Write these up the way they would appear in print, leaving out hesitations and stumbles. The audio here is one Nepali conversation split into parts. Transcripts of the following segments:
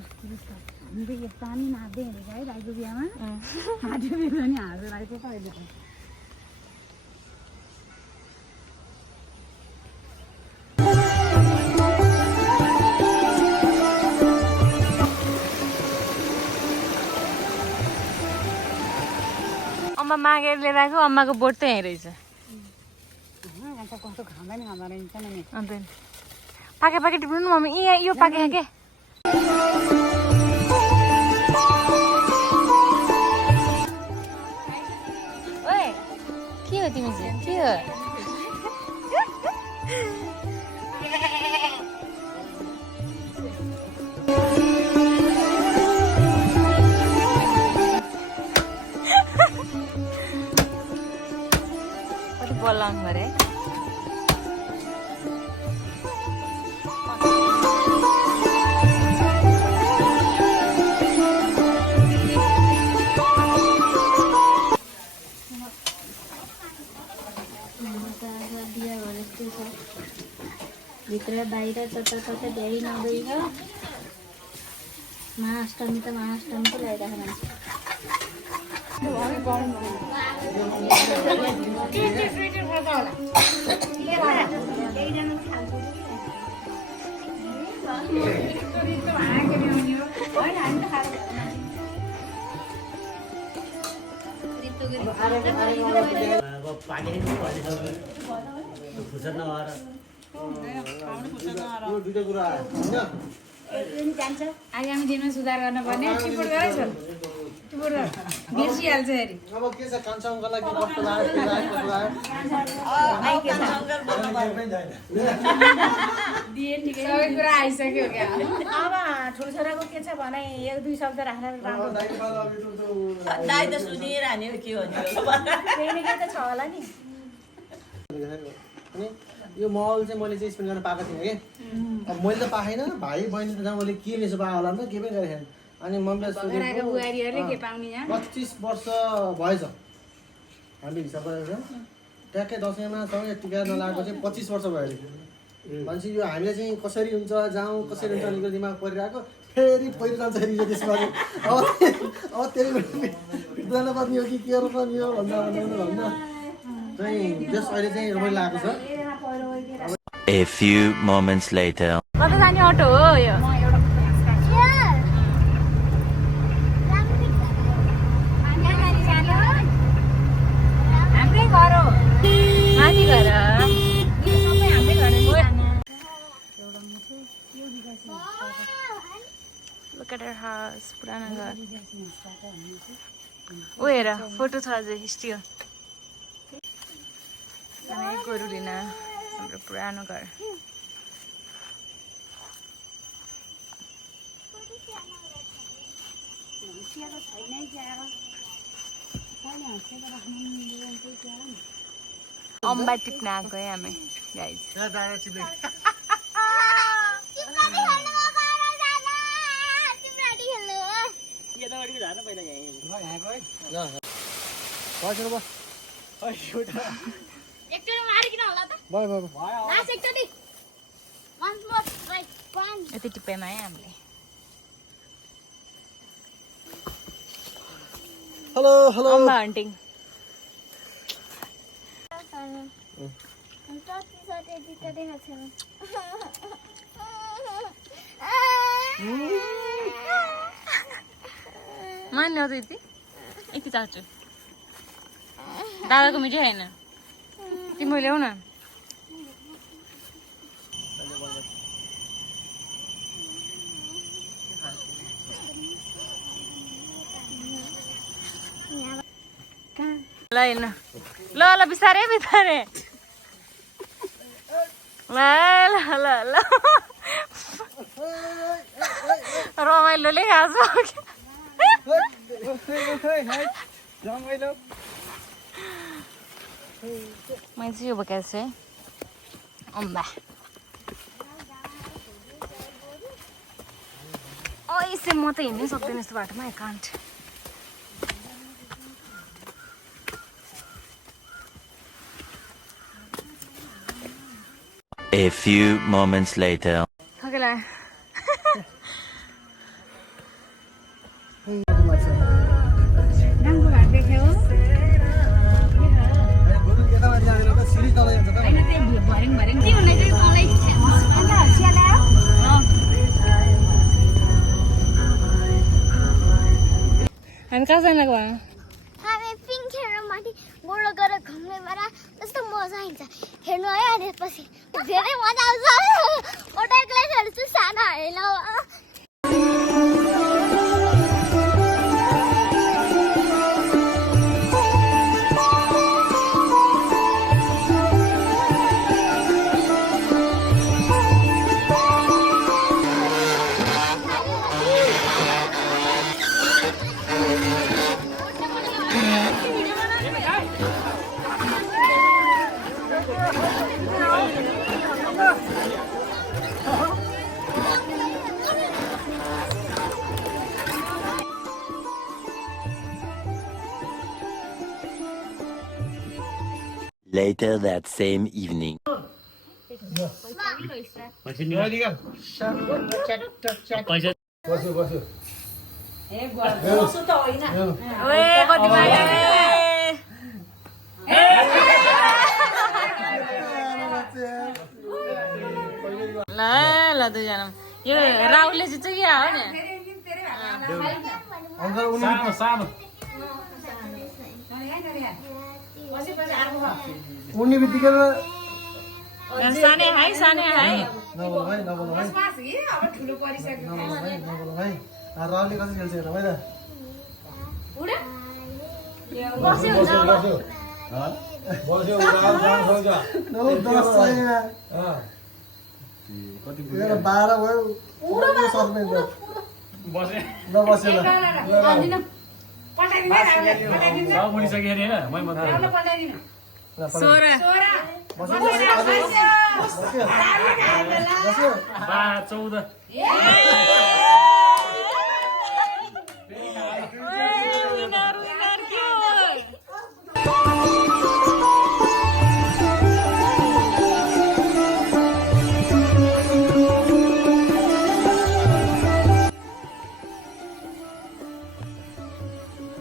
हामीले यस्तो पनि नाच्दै हिँडेको है दाइको बिहामा हाट्यो बिहामा नि हाँसेर आएको त अहिले त अम्मा मागेर लिएर आएको अम्माको बोट त यहीँ रहेछ कस्तो खाँदा नि खाँदो रहेछ नि अन्त पाके पाके टिप्नु न मम्मी यो पाके के ओए के हो तिमी चाहिँ के हो कति बल लाउनु पऱ्यो है भित्र बाहिर जताततै धेरै नगइछ महाअष्टमी त महाअष्टमीको लगाइरहेको आगामी दिनमा सुधार गर्न पर्ने टिपोट गरेछ टिपोट बिर्सिहाल्छ हेरी अब के छ कान्छाङको लागि कस्तो लाग्यो सबै कुरा आइसक्यो क्या अब ठुलो छोराको के छ भने एक दुई शब्द राखेर दाइ त सुनिरहने हो के हो केही न केही त छ होला नि अनि यो महल चाहिँ मैले चाहिँ स्पेन्ड गर्न पाएको थिएँ कि अब मैले त पाएन भाइ बहिनी त जहाँ मैले के रहेछ पाएको होला नि त केही पनि गरेको अनि मम्मीलाई सोधेको 25 वर्ष भएछ हामी हिसाब गरेर ट्याक्कै दसैँमा सँगै टिका नलागेको चाहिँ 25 वर्ष भयो अरे भनेपछि यो हामीले चाहिँ कसरी हुन्छ जाउँ कसरी हुन्छ अलिकति दिमाग परिरहेको फेरि पहिरो जान्छ फेरि यो त्यसमा अब त्यसले फिट्दैन पर्ने हो कि के पर्ने हो भन्दा चाहिँ जस अहिले चाहिँ रमाइलो लागेको छ A few moments later. कता जाने अटो हो यो हाम्रै घर हो माथि घर Look at our house, पुरानो घर ओ हेर फोटो छ अझै हिस्ट्री हो गोरुलिना हाम्रो पुरानो घर अम्बा टिप्न आएको है हामी गाइस यति टिप्पेमा है हामीले हेलो हेलो अम्बा हन्टिङ मान ल्याउँछ यति यति चाहन्छु दादाको मिठै होइन तिमी ल्याउ न ल हेर्न ल ल बिस्तारै बिस्तारै ल ल ल ल रमाइलोले खाएको मैले चाहिँ यो बोकेको छु है अम्बा यसै म त हिँड्नै सक्दैन यस्तो बाटोमा I can't A few moments later. Okay, राम्रो भात देख्यो हो सिरिज तल जान्छ त होइन त्यही भर्याङ भर्याङ के हुने चाहिँ तलै अन्त हँसियाला हामी कहाँ जान लाग्यो हामी पिङ खेल्न माथि गोडो गरेर घुम्नेबाट कस्तो मजा आइन्छ हेर्नु है अनि त्यसपछि धेरै मजा आउँछ म त एक्लै खेल्छु सानो होइन Later that same evening. ल दुईजना यो राहुलले चाहिँ के हो नि उड्ने बित्तिकै साने हाई नबोल भाइ नबोल भाइ ठुलो परिसक्यो नबोल भाइ राहुलले कसरी खेल्छ हेर भाइ त 12 भयो सर्ने नबसेला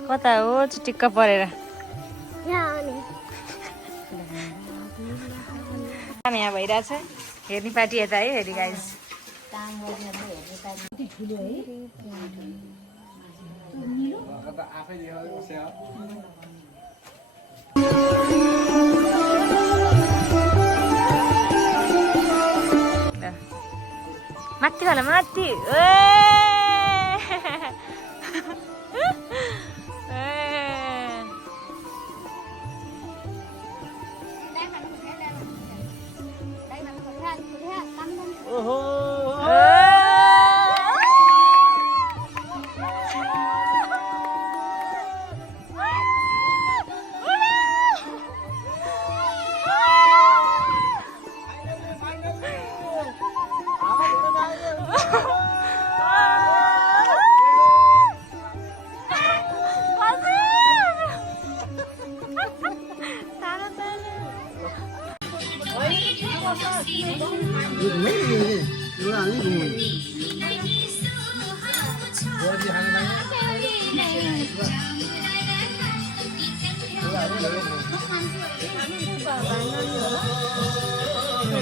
कता हो चिटिक्क परेर काम यहाँ भइरहेछ हेर्ने पार्टी यता है हेरी गाइस माथि होला माथि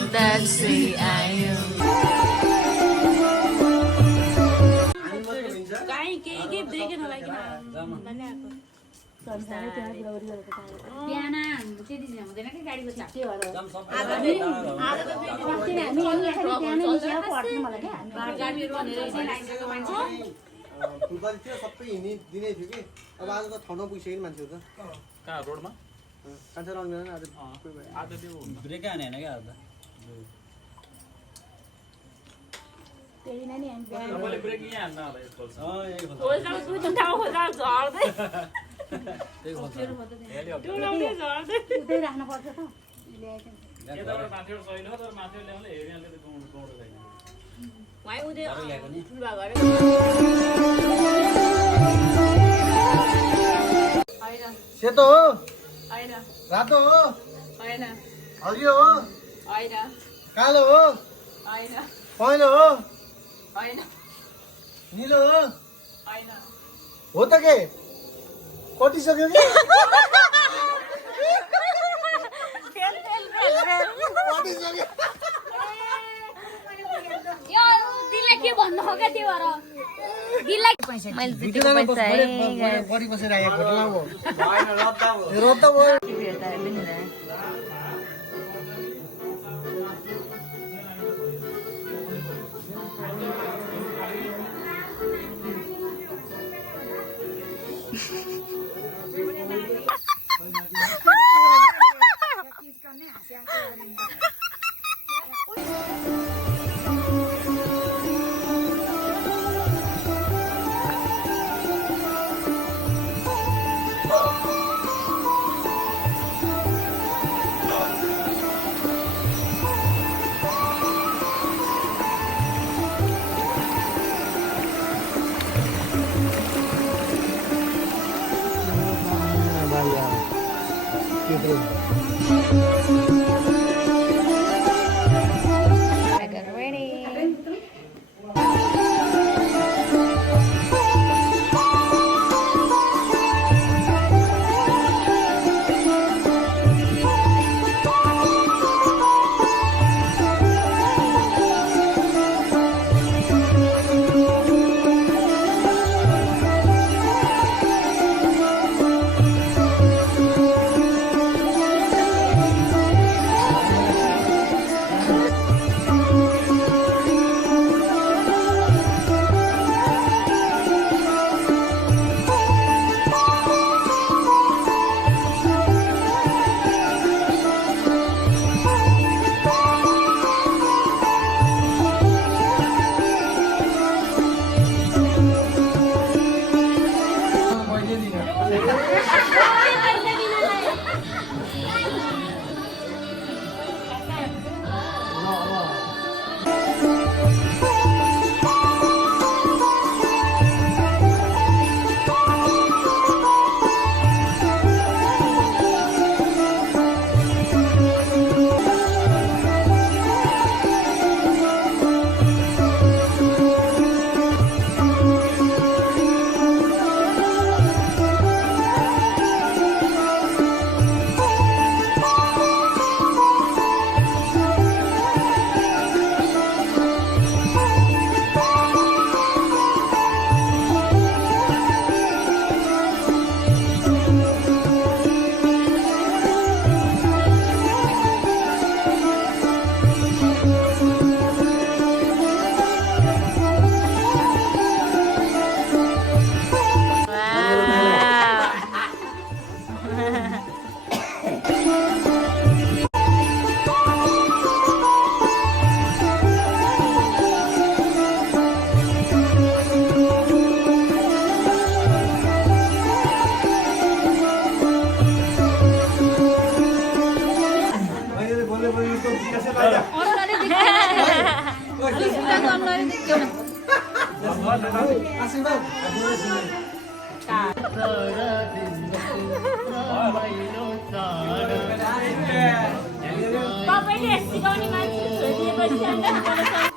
That's the I am. के ब्रेक नलागिन भन्ने आको बिहान त्यति चाहिँ हुँदैन कि गाडीको चाप के भएर गाडीहरु भनेर लाइनको मान्छे फुलबारी थियो सबै हिँड्ने दिनै थियो कि अब आज त ठाउँमा पुगिसक्यो नि मान्छेहरु त कहाँ रोडमा कान्छा राउन्ड गर्न आज त्यो ब्रेकै हाने हैन के आज तपाईँले ब्रेक यहाँ हान्न होला यस्तो छ सेतो हो रातो हो हरियो हो कालो हो पहेँलो हो निलो हो हो त के कटिसक्यो कि कटिसक्यो यो दिलले के भन्नु हो के त्यो भएर दिलले पैसा मैले दिएको पैसा है बढी बसेर आएको घटना हो भएन रद्द भयो रद्द भयो तपाईले सिकाउने मान्छे छोडिदिएपछि अन्त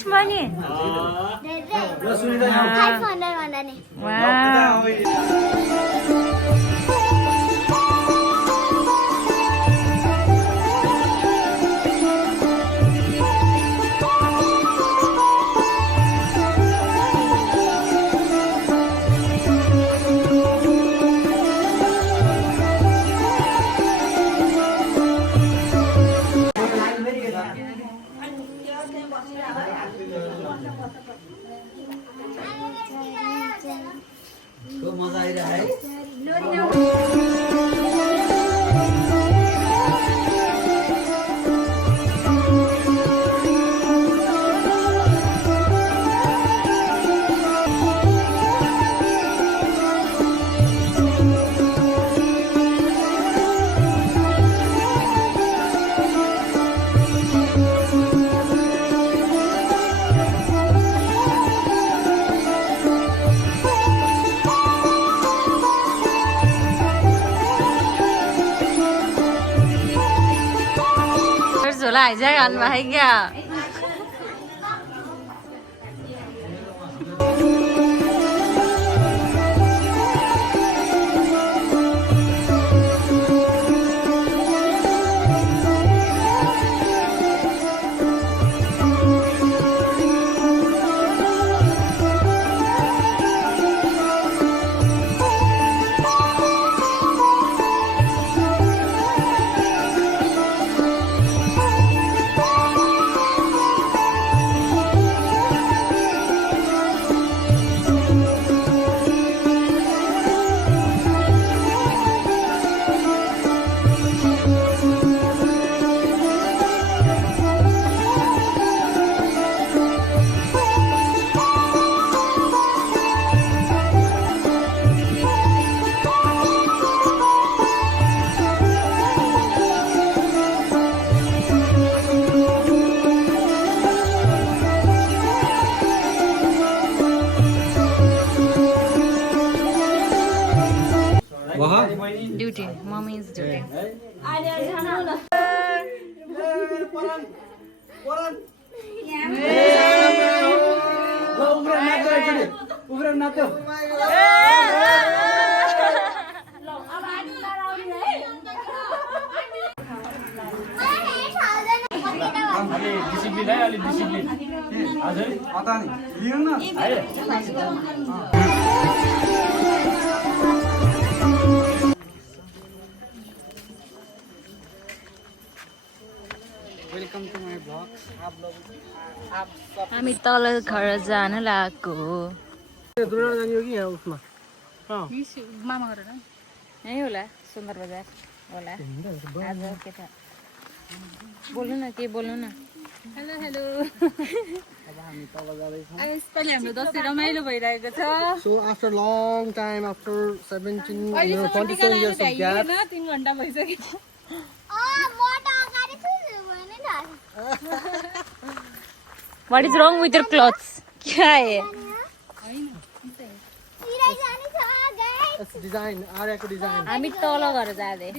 much money? ल सुनिदा 500 भन्दा नि Wow. मजा आइरहेको है झोला आइजा गान भाइ क्या duty mummy is duty discipline है अलि डिसिप्लिन हजुर अता नि लिनु न वेलकम टू माय ब्लॉग आप लोग हामी तल घर जान लागेको दुर्गा जाने हो कि यहाँ उसमा मामा घर यही होला सुन्दर बजार होला आज के छ बोल्नु न के बोल्नु न हेलो हेलो अब हामी तल जाँदै छौं यसपालि हाम्रो दसैँ रमाइलो भइरहेको छ so after long time after 27 years of gap 3 घण्टा भइसक्यो What is wrong with your clothes? क्या है? It's design आर्याको डिजाइन हामी तल घर जाँदै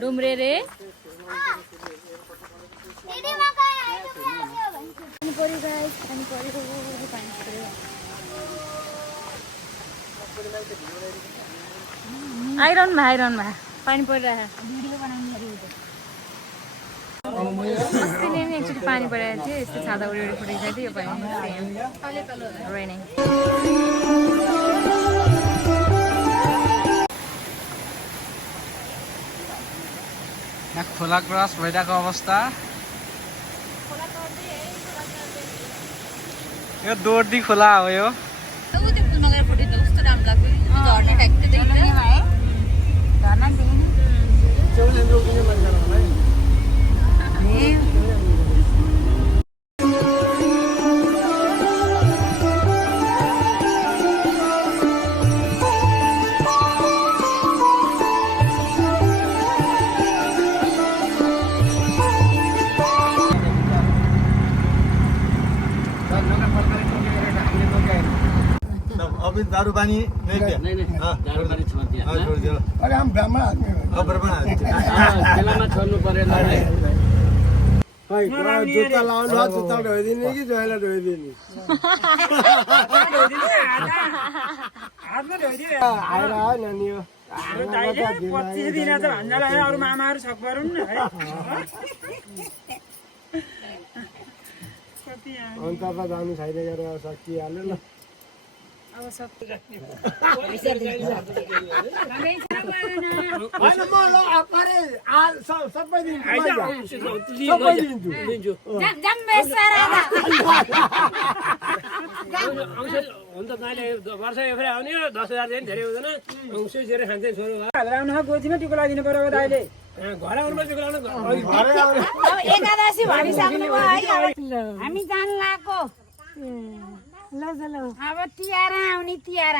डुम्रे रे आइरनमा पानी परिरहेको अस्ति नै एकचोटि पानी परेको थियो यस्तो छाता उडी उडी फुटिसकेको थियो यो पानी रेनिङ यहाँ खोला क्रस भइरहेको अवस्था यो दोर्दी खोला हो यो दारू पानी नहीं क्या नहीं नहीं दारू पानी छोड़ दिया हाँ छोड़ दिया अरे हम ब्राह्मण आदमी हैं अब ब्राह्मण आदमी बेलामा छोड्नु परेन है खै जुत्ता लाउनु जुत्ता ढोइदिने कि जोइला ढोइदिने आएर आयो नानी हो 25 दिन त भन्दालाई अरू मामाहरू छक गरौँ न है अन्त त जानु छैन गरेर सकिहाल्यो ल अब सब होइन म ल परे सबै दिन्छु सबै दिन्छु हुन्छ तैँले वर्ष एफरे आउने 10,000 चाहिँ धेरै हुँदैन औँसी जेरे खान्छे छोरो आउनु गोजीमा टिको लगाइदिनु पर्यो अब दाइले घर आउनु टिको लगाउनु एकादशी भनिसक्नु भयो है हामी जान लागेको ल अब तिहार आउने तिहार